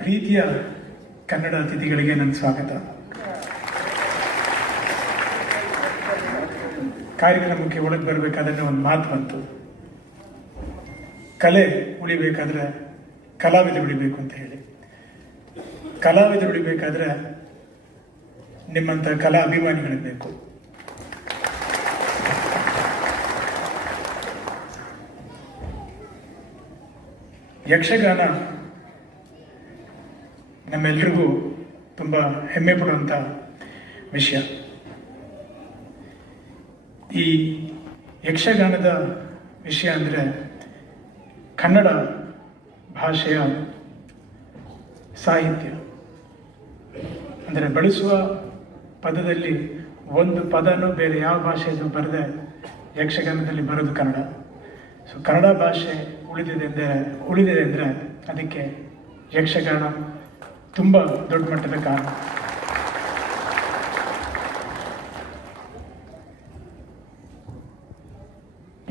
ಪ್ರೀತಿಯ ಕನ್ನಡ ಅತಿಥಿಗಳಿಗೆ ನನ್ನ ಸ್ವಾಗತ. ಕಾರ್ಯಕ್ರಮಕ್ಕೆ ಒಳಗೆ ಬರಬೇಕಾದ್ರೆ ಒಂದು ಮಾತು ಬಂತು, ಕಲೆ ಉಳಿಬೇಕಾದ್ರೆ ಕಲಾವಿದರು ಉಳಿಬೇಕು ಅಂತ ಹೇಳಿ. ಕಲಾವಿದರು ಉಳಿಬೇಕಾದ್ರೆ ನಿಮ್ಮಂಥ ಕಲಾ ಅಭಿಮಾನಿಗಳಿಗೆ ಬೇಕು. ಯಕ್ಷಗಾನ ನಮ್ಮೆಲ್ರಿಗೂ ತುಂಬ ಹೆಮ್ಮೆ ಪಡುವಂಥ ವಿಷಯ. ಈ ಯಕ್ಷಗಾನದ ವಿಷಯ ಅಂದರೆ ಕನ್ನಡ ಭಾಷೆಯ ಸಾಹಿತ್ಯ. ಅಂದರೆ ಬಳಸುವ ಪದದಲ್ಲಿ ಒಂದು ಪದನೂ ಬೇರೆ ಯಾವ ಭಾಷೆಯದು ಬರದೆ ಯಕ್ಷಗಾನದಲ್ಲಿ ಬರೋದು ಕನ್ನಡ. ಸೊ ಕನ್ನಡ ಭಾಷೆ ಉಳಿದಿದೆ ಅಂದರೆ ಅದಕ್ಕೆ ಯಕ್ಷಗಾನ ತುಂಬ ದೊಡ್ಡ ಮಟ್ಟದ ಕಾರಣ.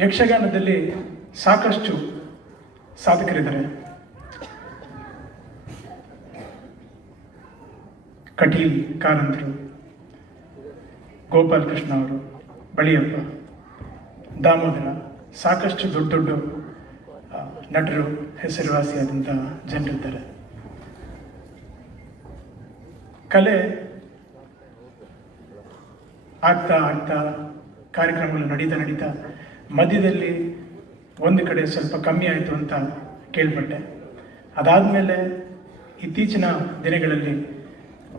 ಯಕ್ಷಗಾನದಲ್ಲಿ ಸಾಕಷ್ಟು ಸಾಧಕರಿದ್ದಾರೆ. ಕಟೀಲ್ ಕಾರಂತರು, ಗೋಪಾಲ್ ಕೃಷ್ಣ ಅವರು, ಬಳಿಯಪ್ಪ, ದಾಮೋದರ, ಸಾಕಷ್ಟು ದೊಡ್ಡ ದೊಡ್ಡ ನಟರು, ಹೆಸರುವಾಸಿಯಾದಂಥ ಜನರಿದ್ದಾರೆ. ಕಲೆ ಆಗ್ತಾ ಕಾರ್ಯಕ್ರಮಗಳು ನಡೀತಾ ಮಧ್ಯದಲ್ಲಿ ಒಂದು ಕಡೆ ಸ್ವಲ್ಪ ಕಮ್ಮಿ ಆಯಿತು ಅಂತ ಕೇಳ್ಪಟ್ಟೆ. ಅದಾದಮೇಲೆ ಇತ್ತೀಚಿನ ದಿನಗಳಲ್ಲಿ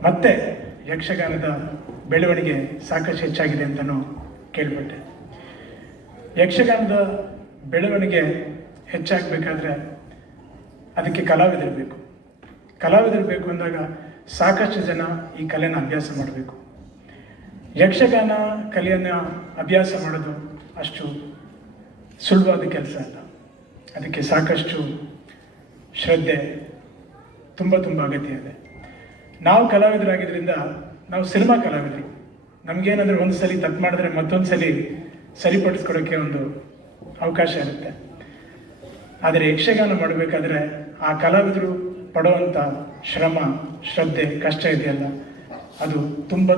ಮತ್ತೆ ಯಕ್ಷಗಾನದ ಬೆಳವಣಿಗೆ ಸಾಕಷ್ಟು ಹೆಚ್ಚಾಗಿದೆ ಅಂತಲೂ ಕೇಳ್ಪಟ್ಟೆ. ಯಕ್ಷಗಾನದ ಬೆಳವಣಿಗೆ ಹೆಚ್ಚಾಗಬೇಕಾದ್ರೆ ಅದಕ್ಕೆ ಕಲಾವಿದರು ಬೇಕು. ಕಲಾವಿದರು ಬೇಕು ಅಂದಾಗ ಸಾಕಷ್ಟು ಜನ ಈ ಕಲೆನ ಅಭ್ಯಾಸ ಮಾಡಬೇಕು. ಯಕ್ಷಗಾನ ಕಲೆಯನ್ನು ಅಭ್ಯಾಸ ಮಾಡೋದು ಅಷ್ಟು ಸುಲಭವಾದ ಕೆಲಸ ಅಲ್ಲ. ಅದಕ್ಕೆ ಸಾಕಷ್ಟು ಶ್ರದ್ಧೆ ತುಂಬ ಅಗತ್ಯ ಇದೆ. ನಾವು ಕಲಾವಿದರಾಗಿದ್ದರಿಂದ ನಾವು ಸಿನಿಮಾ ಕಲಾವಿದರು. ನಮಗೇನಾದರೂ ಒಂದು ಸಲ ತಪ್ಪು ಮಾಡಿದ್ರೆ ಮತ್ತೊಂದು ಸಲ ಸರಿಪಡಿಸ್ಕೊಡೋಕ್ಕೆ ಒಂದು ಅವಕಾಶ ಇರುತ್ತೆ. ಆದರೆ ಯಕ್ಷಗಾನ ಮಾಡಬೇಕಾದ್ರೆ ಆ ಕಲಾವಿದರು ಪಡುವಂಥ ಶ್ರಮ, ಶ್ರದ್ಧೆ, ಕಷ್ಟ ಇದೆಯಲ್ಲ, ಅದು ತುಂಬ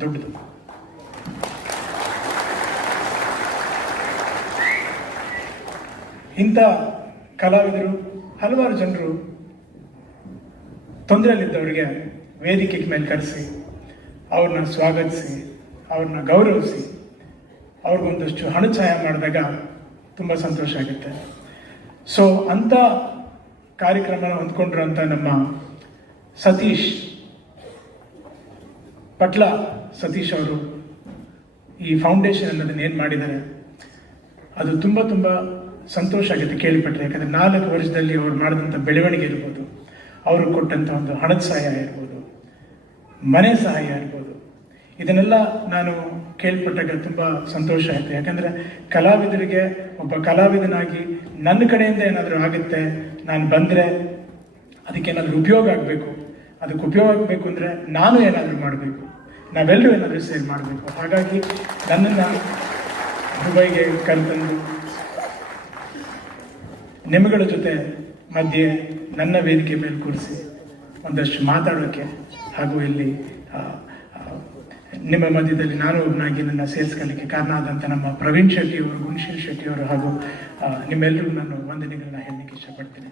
ದೊಡ್ಡದು. ಇಂಥ ಕಲಾವಿದರು ಹಲವಾರು ಜನರು ತೊಂದರೆಯಲ್ಲಿದ್ದವರಿಗೆ ವೇದಿಕೆ ಮೇಲೆ ಕರೆಸಿ ಅವ್ರನ್ನ ಸ್ವಾಗತಿಸಿ, ಅವ್ರನ್ನ ಗೌರವಿಸಿ, ಅವ್ರಿಗೊಂದಷ್ಟು ಹಣಛಾಯ ಮಾಡಿದಾಗ ತುಂಬ ಸಂತೋಷ ಆಗುತ್ತೆ. ಸೊ ಅಂಥ ಕಾರ್ಯಕ್ರಮ ಹೊಂದ್ಕೊಂಡಿರೋಂಥ ನಮ್ಮ ಪಟ್ಲ ಸತೀಶ್ ಅವರು ಈ ಫೌಂಡೇಶನ್ ಅನ್ನೋದನ್ನ ಏನು ಮಾಡಿದ್ದಾರೆ, ಅದು ತುಂಬ ಸಂತೋಷ ಆಗುತ್ತೆ ಕೇಳಿಪಟ್ಟರೆ. ಯಾಕಂದರೆ 4 ವರ್ಷದಲ್ಲಿ ಅವ್ರು ಮಾಡಿದಂಥ ಬೆಳವಣಿಗೆ ಇರ್ಬೋದು, ಅವರು ಕೊಟ್ಟಂಥ ಒಂದು ಹಣದ ಸಹಾಯ ಇರ್ಬೋದು, ಮನೆ ಸಹಾಯ ಇರ್ಬೋದು, ಇದನ್ನೆಲ್ಲ ನಾನು ಕೇಳ್ಪಟ್ಟಾಗ ತುಂಬ ಸಂತೋಷ ಆಯಿತು. ಯಾಕಂದರೆ ಕಲಾವಿದರಿಗೆ, ಒಬ್ಬ ಕಲಾವಿದನಾಗಿ ನನ್ನ ಕಡೆಯಿಂದ ಏನಾದರೂ ಆಗುತ್ತೆ, ನಾನು ಬಂದರೆ ಅದಕ್ಕೇನಾದರೂ ಉಪಯೋಗ ಆಗಬೇಕು. ಅದಕ್ಕೆ ಉಪಯೋಗ ಆಗಬೇಕು ಅಂದರೆ ನಾನು ಏನಾದರೂ ಮಾಡಬೇಕು, ನಾವೆಲ್ಲರೂ ಏನಾದರೂ ಸೇರಿ ಮಾಡಬೇಕು. ಹಾಗಾಗಿ ನನ್ನನ್ನು ದುಬೈಗೆ ಕರೆತಂದು ನಿಮ್ಮಗಳ ಜೊತೆ ಮಧ್ಯೆ ನನ್ನ ವೇದಿಕೆ ಮೇಲೆ ಕೂರಿಸಿ ಒಂದಷ್ಟು ಮಾತಾಡೋಕ್ಕೆ, ಹಾಗೂ ಇಲ್ಲಿ ನಿಮ್ಮ ಮಧ್ಯದಲ್ಲಿ ನಾನು ಒಬ್ಬನಾಗಿ ನನ್ನ ಸೇರಿಸ್ಕೊಳ್ಳಿಕ್ಕೆ ಕಾರಣ ಆದಂಥ ನಮ್ಮ ಪ್ರವೀಣ್ ಶೆಟ್ಟಿಯವರು, ಗುಣಶೀಲ್ ಶೆಟ್ಟಿಯವರು ಹಾಗೂ ನಿಮ್ಮೆಲ್ಲರಿಗೂ ನಾನು ವಂದನೆಗಳನ್ನ ಹೇಳಲಿಕ್ಕೆ ಇಷ್ಟಪಡ್ತೀನಿ.